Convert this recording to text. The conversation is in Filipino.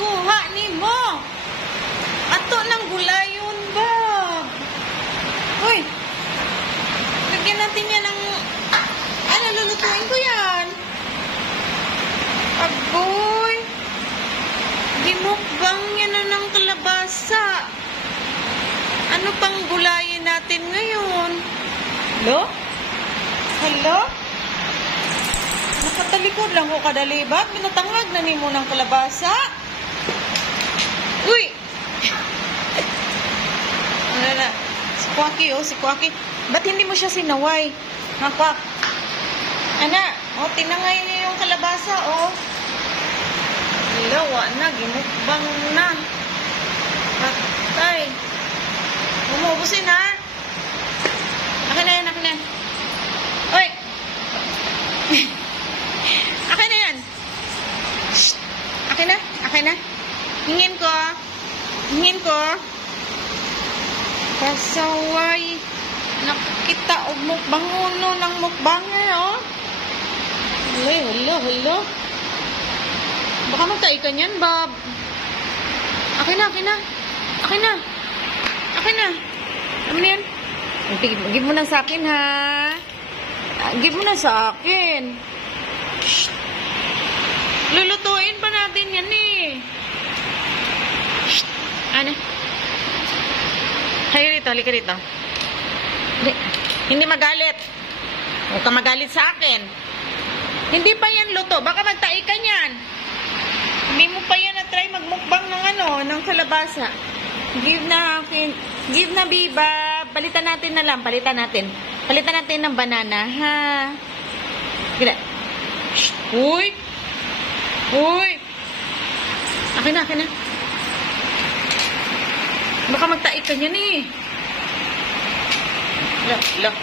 kuha ni mo. Ato ng gulayon, Bob. Uy, lagyan natin yan ng... Ano, lulutuin ko yan. Aboy. Ginukbang yan na ng kalabasa. Ano pang gulayin natin ngayon? Hello? Hello? Nakatalikod lang ko kadali ba? Pinatangag na ni mo ng kalabasa. Uy! Ano na? Si Kwaki, oh, si Kwaki. Ba't hindi mo siya sinaway? Ha, Kwak? Ana, oh, tinangay niya yung kalabasa, oh. Ilawa na, ginukbang na. Patay. Umubusin, ha? Akin na yan, akin na yan. Uy! Akin na yan. Shh! Akin na, akin na. Hingin ko. Hingin ko. Kasaway. Nakita og mukbanguno ng mukbanger, oh. Hello. Baka magtay ka niyan, Bob. Akin na. Akin na. Ano yan? Give mo na sa akin, ha? Give mo na sa akin. Shh. Lulutuin pa natin yan, eh. Shh. Ano? Halika rito. Hindi magalit. Huwag ka magalit sa akin. Hindi pa yan luto. Baka magtai ka niyan. Hindi mo pa yan na-try magmukbang ng kalabasa. Give na akin. Give na, Biba. Palitan natin na lang. Palitan natin ng banana, ha? Gila. Uy! Akin na. Baka magtai ka niyan, eh. Look.